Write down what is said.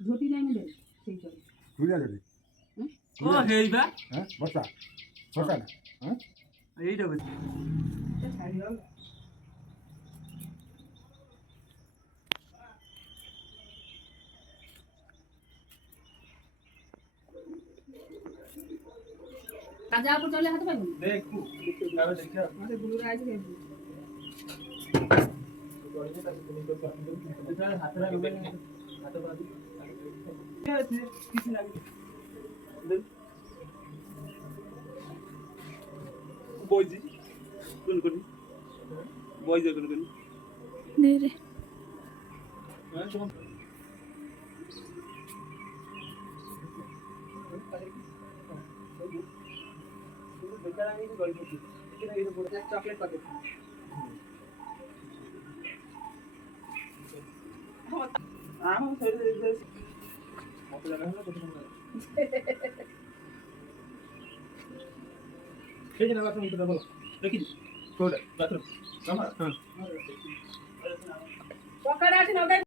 ঝটি নাই মিলে সেই চলে তুইলা যদি ও হেইবা হ্যাঁ বসা বসা না হ্যাঁ এইটা বেশি ছাড়ি গেল কাজা আপু চলে হাতে পাইবো দেখু গাবে দেখা আমাদের বুলুরা আছে হাতে লাগবে হাতে বাদি ঠিক আছে কিছু লাগবে বইজি কোন কোন বইজি কোন কোন দে রে হ্যাঁ তোমার বেচারা আমি গল্প করছি এখানে এই বড় চকলেট প্যাকেট আমি শরীরে কত জায়গা হলো কত সময় এই যে না বাথরুম তো বলো দেখি কোড বাথরুম আমার হ্যাঁ পকাড়া আছে না